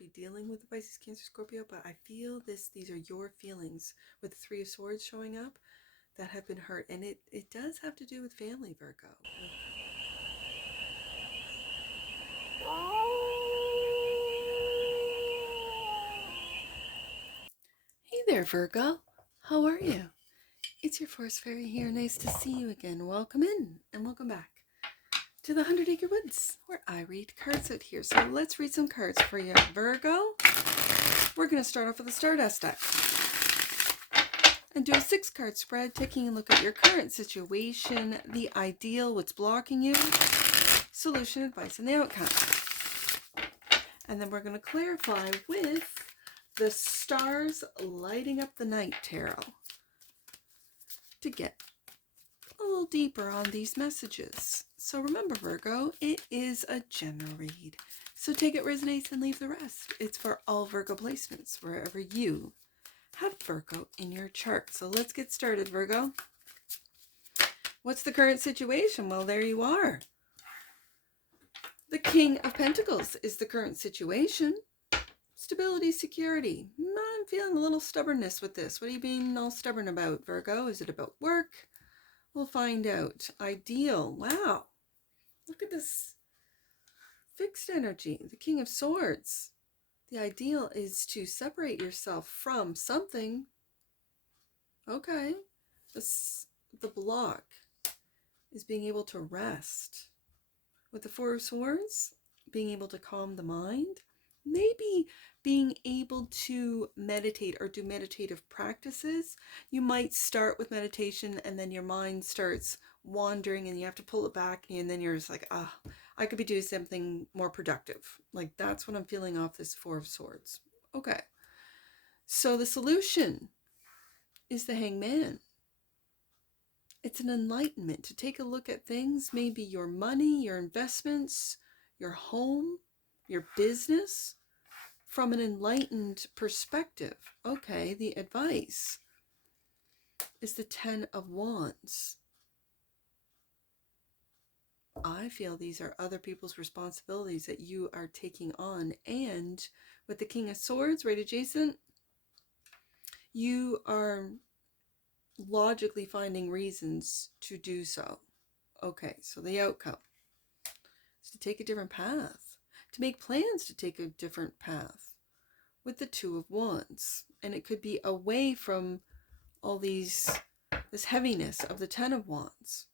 be dealing with the Pisces, Cancer, Scorpio, but I feel these are your feelings with the Three of Swords showing up that have been hurt. And it does have to do with family, Virgo. Hey there, Virgo. How are you? It's your Forest Fairy here. Nice to see you again. Welcome in and welcome back to the 100 Acre Woods, where I read cards out here. So let's read some cards for you, Virgo. We're going to start off with the Stardust deck and do a 6-card spread, taking a look at your current situation, the ideal, what's blocking you, solution, advice, and the outcome. And then we're going to clarify with the Stars Lighting Up the Night Tarot to get a little deeper on these messages. So remember, Virgo, it is a general read. So take it resonates and leave the rest. It's for all Virgo placements, wherever you have Virgo in your chart. So let's get started, Virgo. What's the current situation? Well, there you are. The King of Pentacles is the current situation. Stability, security. I'm feeling a little stubbornness with this. What are you being all stubborn about, Virgo? Is it about work? We'll find out. Ideal. Wow. Look at this fixed energy. The King of Swords. The ideal is to separate yourself from something. Okay. The block is being able to rest. With the Four of Swords, being able to calm the mind. Maybe being able to meditate or do meditative practices. You might start with meditation and then your mind starts wandering and you have to pull it back, and then you're just like, I could be doing something more productive. Like, that's what I'm feeling off this Four of Swords. Okay. So the solution is the Hangman. It's an enlightenment to take a look at things, maybe your money, your investments, your home, your business, from an enlightened perspective. Okay, the advice is the Ten of Wands. I feel these are other people's responsibilities that you are taking on. And with the King of Swords right adjacent, you are logically finding reasons to do so. Okay, so the outcome is to take a different path, to make plans to take a different path with the Two of Wands. And it could be away from all this heaviness of the Ten of Wands.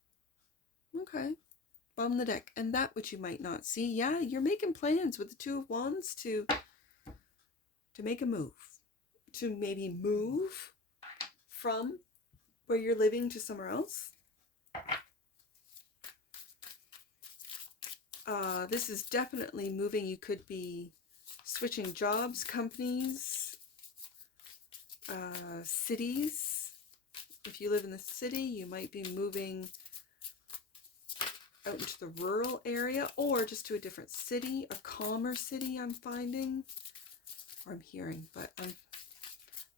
Okay, bottom of the deck. And that which you might not see, yeah, you're making plans with the Two of Wands to make a move, to maybe move from where you're living to somewhere else. This is definitely moving. You could be switching jobs, companies, cities. If you live in the city, you might be moving out into the rural area, or just to a different city, a calmer city, I'm finding, or I'm hearing. But I'm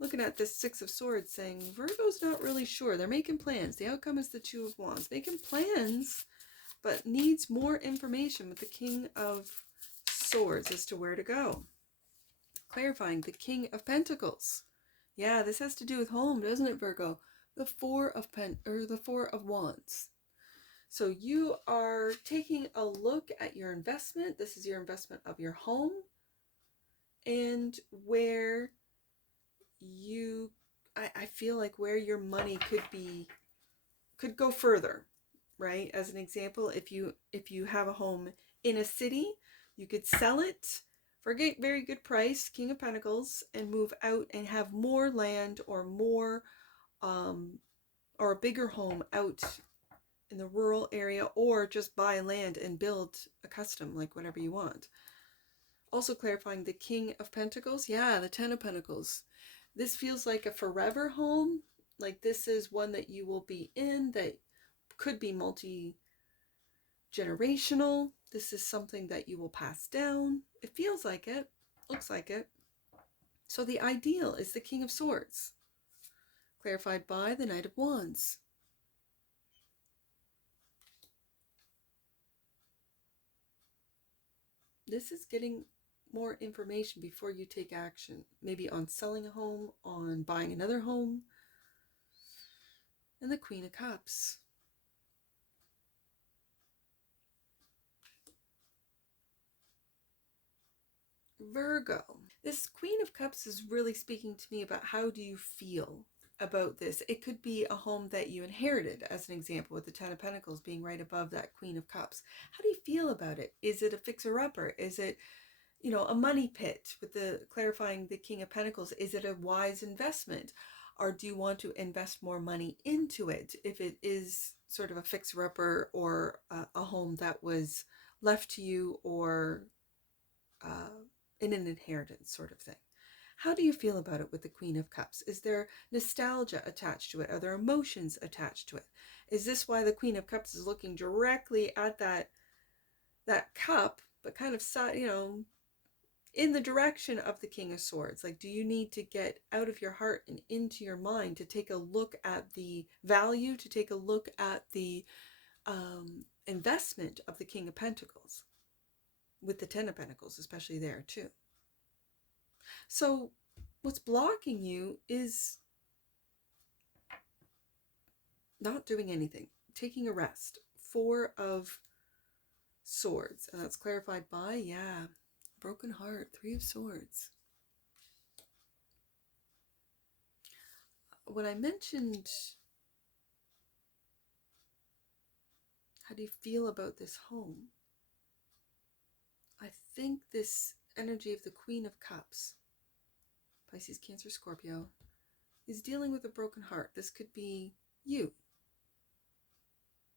looking at this Six of Swords saying Virgo's not really sure. They're making plans. The outcome is the Two of Wands. Making plans, but needs more information with the King of Swords as to where to go. Clarifying the King of Pentacles. Yeah, this has to do with home, doesn't it, Virgo? The Four of Wands. So you are taking a look at your investment. This is your investment of your home, and where you, I feel like where your money could go further, right? As an example, if you have a home in a city, you could sell it for a very good price, King of Pentacles, and move out and have more land or more, or a bigger home out in the rural area, or just buy land and build a custom, like whatever you want. Also clarifying the King of Pentacles. Yeah, the Ten of Pentacles. This feels like a forever home. Like this is one that you will be in that could be multi-generational. This is something that you will pass down. It feels like it. Looks like it. So the ideal is the King of Swords. Clarified by the Knight of Wands. This is getting more information before you take action, maybe on selling a home, on buying another home. And the Queen of Cups. Virgo. This Queen of Cups is really speaking to me about how do you feel about this. It could be a home that you inherited, as an example, with the Ten of Pentacles being right above that Queen of Cups. How do you feel about it? Is it a fixer-upper? Is it, you know, a money pit with the clarifying the King of Pentacles? Is it a wise investment? Or do you want to invest more money into it if it is sort of a fixer-upper or a home that was left to you or in an inheritance sort of thing? How do you feel about it with the Queen of Cups? Is there nostalgia attached to it? Are there emotions attached to it? Is this why the Queen of Cups is looking directly at that cup, but kind of, you know, in the direction of the King of Swords? Like, do you need to get out of your heart and into your mind to take a look at the value, to take a look at the investment of the King of Pentacles, with the Ten of Pentacles, especially there too? So what's blocking you is not doing anything, taking a rest. Four of Swords, and that's clarified by, yeah, broken heart, Three of Swords. When I mentioned, how do you feel about this home? I think this energy of the Queen of Cups, Pisces, Cancer, Scorpio, is dealing with a broken heart. This could be you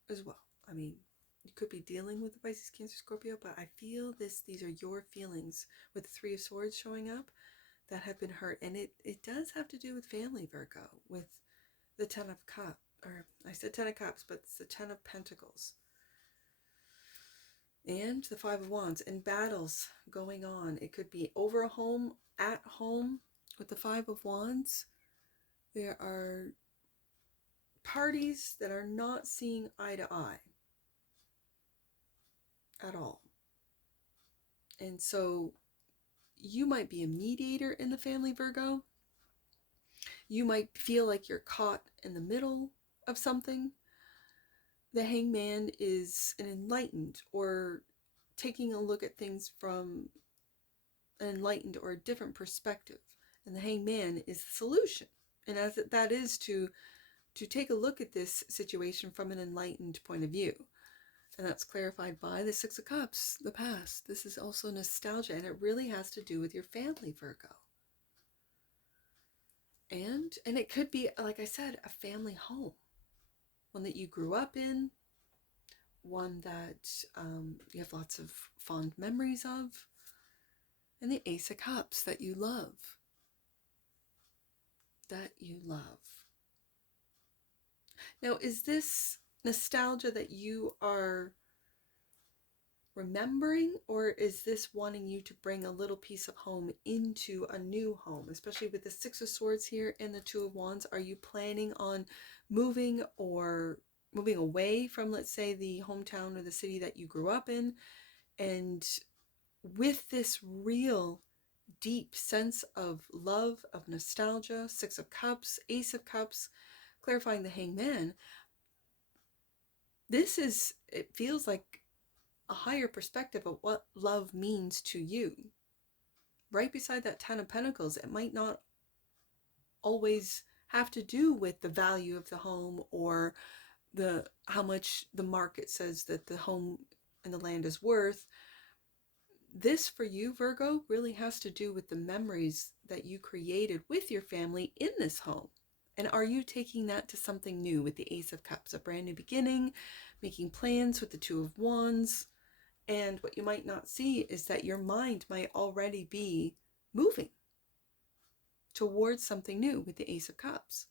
as well. I mean, you could be dealing with the Pisces, Cancer, Scorpio, but I feel these are your feelings with the Three of Swords showing up that have been hurt. And it does have to do with family, Virgo, with the Ten of Cups, or I said Ten of Cups, but it's the Ten of Pentacles. And the Five of Wands, and battles going on. It could be over a home, at home. With the Five of Wands, there are parties that are not seeing eye to eye at all. And so you might be a mediator in the family, Virgo. You might feel like you're caught in the middle of something. The Hangman is an enlightened, or taking a look at things from an enlightened or a different perspective. And the Hangman is the solution. And as that is to take a look at this situation from an enlightened point of view. And that's clarified by the Six of Cups, the past. This is also nostalgia, and it really has to do with your family, Virgo. And it could be, like I said, a family home. One that you grew up in, one that you have lots of fond memories of, and the Ace of Cups that you love. Now, is this nostalgia that you are remembering, or is this wanting you to bring a little piece of home into a new home? Especially with the Six of Swords here and the Two of Wands, are you planning on moving or moving away from, let's say, the hometown or the city that you grew up in? And with this real deep sense of love, of nostalgia, Six of Cups, Ace of Cups, clarifying the Hangman, it feels like a higher perspective of what love means to you. Right beside that Ten of Pentacles, it might not always have to do with the value of the home or how much the market says that the home and the land is worth. This, for you, Virgo, really has to do with the memories that you created with your family in this home. And are you taking that to something new with the Ace of Cups, a brand new beginning, making plans with the Two of Wands? And what you might not see is that your mind might already be moving towards something new with the Ace of Cups.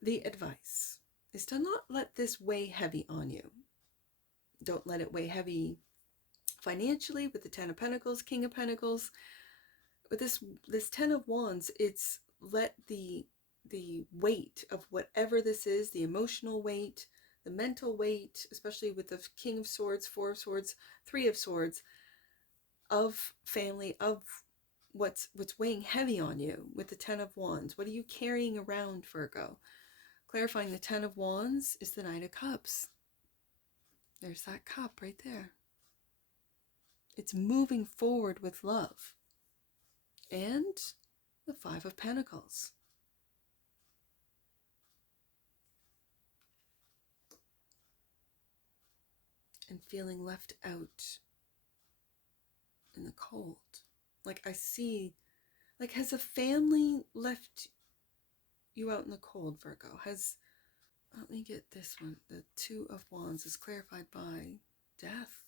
The advice is to not let this weigh heavy on you. Don't let it weigh heavy financially with the Ten of Pentacles, King of Pentacles. With this Ten of Wands, it's let the weight of whatever this is, the emotional weight, the mental weight, especially with the King of Swords, Four of Swords, Three of Swords, of family, of what's weighing heavy on you with the Ten of Wands. What are you carrying around, Virgo? Clarifying the Ten of Wands is the Knight of Cups. There's that cup right there. It's moving forward with love. And the Five of Pentacles. And feeling left out in the cold. Like I see, like has a family left you out in the cold, Virgo? Let me get this one. The Two of Wands is clarified by death,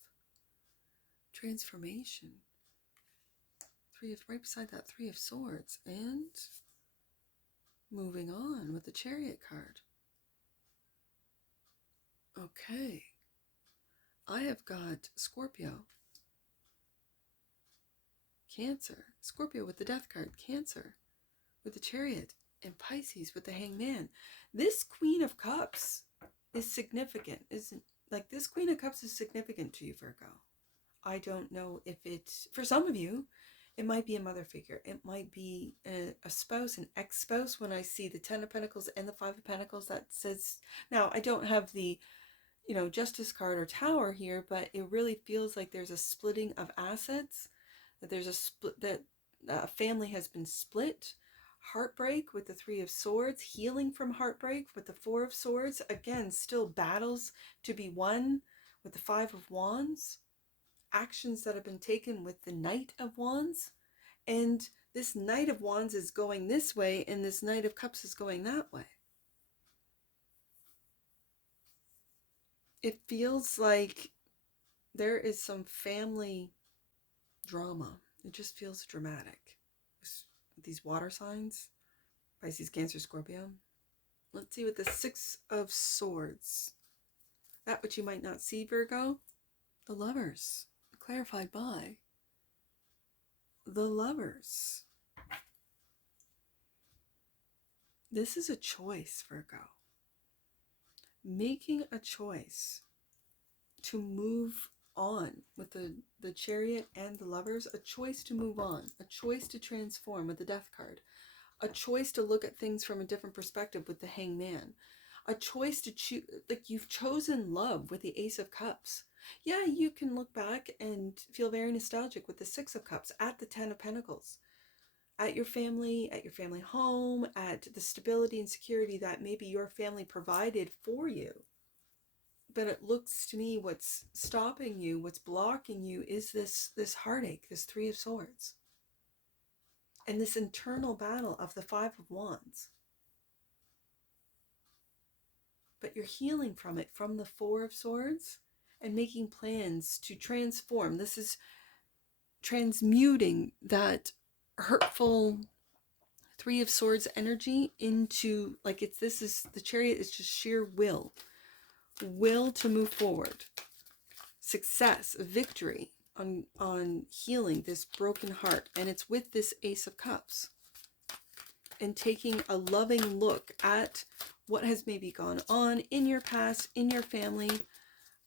transformation. Right beside that Three of Swords, and moving on with the Chariot card. Okay. I have got Scorpio, Cancer, Scorpio with the Death card, Cancer with the Chariot, and Pisces with the Hangman. This Queen of Cups is significant, isn't like this Queen of Cups is significant to you, Virgo. I don't know if it's, for some of you, it might be a mother figure. It might be a spouse, an ex-spouse. When I see the Ten of Pentacles and the Five of Pentacles, that says, now I don't have the, Justice card or Tower here, but it really feels like there's a splitting of assets, that there's a split, that a family has been split. Heartbreak with the Three of Swords, healing from heartbreak with the Four of Swords. Again, still battles to be won with the Five of Wands. Actions that have been taken with the Knight of Wands. And this Knight of Wands is going this way, and this Knight of Cups is going that way. It feels like there is some family drama. It just feels dramatic. These water signs, Pisces, Cancer, Scorpio. Let's see with the Six of Swords. That which you might not see, Virgo. The Lovers, clarified by the Lovers. This is a choice, Virgo. Making a choice to move on with the Chariot and the Lovers, a choice to move on, a choice to transform with the Death card, a choice to look at things from a different perspective with the Hangman, a choice to choose, like you've chosen love with the Ace of Cups. Yeah, you can look back and feel very nostalgic with the Six of Cups, at the Ten of Pentacles, at your family home, at the stability and security that maybe your family provided for you. But it looks to me what's stopping you, what's blocking you, is this heartache, this Three of Swords. And this internal battle of the Five of Wands. But you're healing from it, from the Four of Swords, and making plans to transform. This is transmuting that hurtful Three of Swords energy into, like, this is, the Chariot is just sheer will to move forward, success, victory on healing this broken heart. And it's with this Ace of Cups, and taking a loving look at what has maybe gone on in your past, in your family,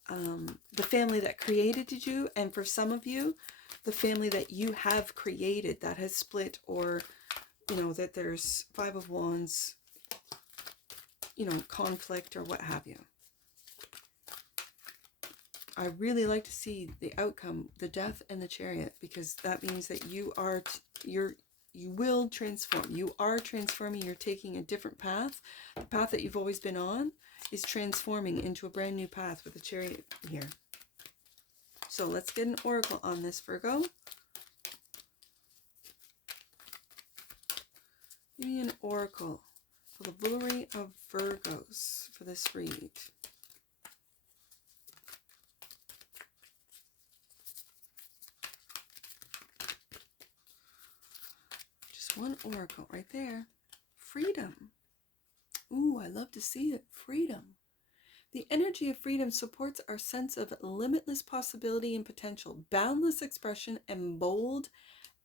the family that created you, and for some of you, the family that you have created that has split, or that there's Five of Wands, conflict or what have you. I really like to see the outcome, the Death and the Chariot, because that means that you will transform. You are transforming. You're taking a different path. The path that you've always been on is transforming into a brand new path with the Chariot here. So let's get an oracle on this, Virgo. Give me an oracle for the Villery of Virgos for this read. Just one oracle right there. Freedom. Ooh, I love to see it. Freedom. The energy of freedom supports our sense of limitless possibility and potential, boundless expression, and bold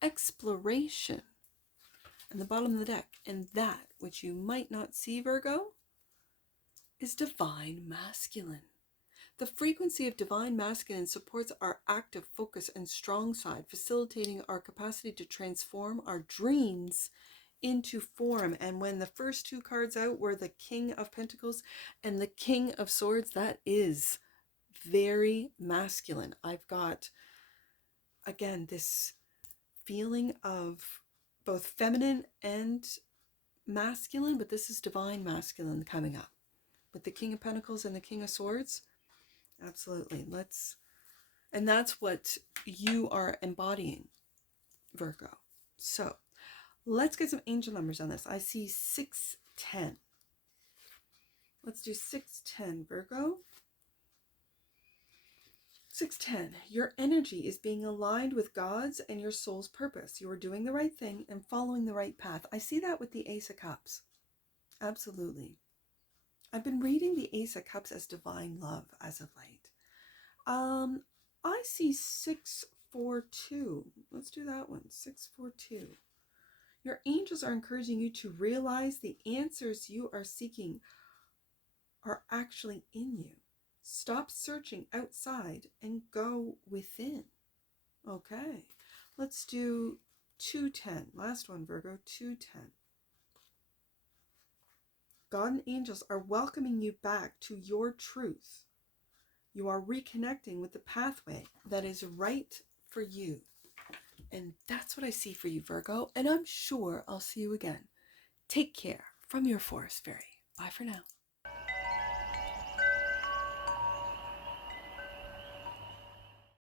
exploration. And the bottom of the deck, and that which you might not see, Virgo, is divine masculine. The frequency of divine masculine supports our active focus and strong side, facilitating our capacity to transform our dreams into form. And when the first two cards out were the King of Pentacles and the King of Swords, that is very masculine. I've got, again, this feeling of both feminine and masculine, but this is divine masculine coming up with the King of Pentacles and the King of Swords. Absolutely. And that's what you are embodying, Virgo. So let's get some angel numbers on this. I see 610. Let's do 610, Virgo. 610. Your energy is being aligned with God's and your soul's purpose. You are doing the right thing and following the right path. I see that with the Ace of Cups. Absolutely. I've been reading the Ace of Cups as divine love as of late. I see 642. Let's do that one. 642. Your angels are encouraging you to realize the answers you are seeking are actually in you. Stop searching outside and go within. Okay. Let's do 210. Last one, Virgo. 210. God and angels are welcoming you back to your truth. You are reconnecting with the pathway that is right for you. And that's what I see for you, Virgo. And I'm sure I'll see you again. Take care from your Forest Fairy. Bye for now.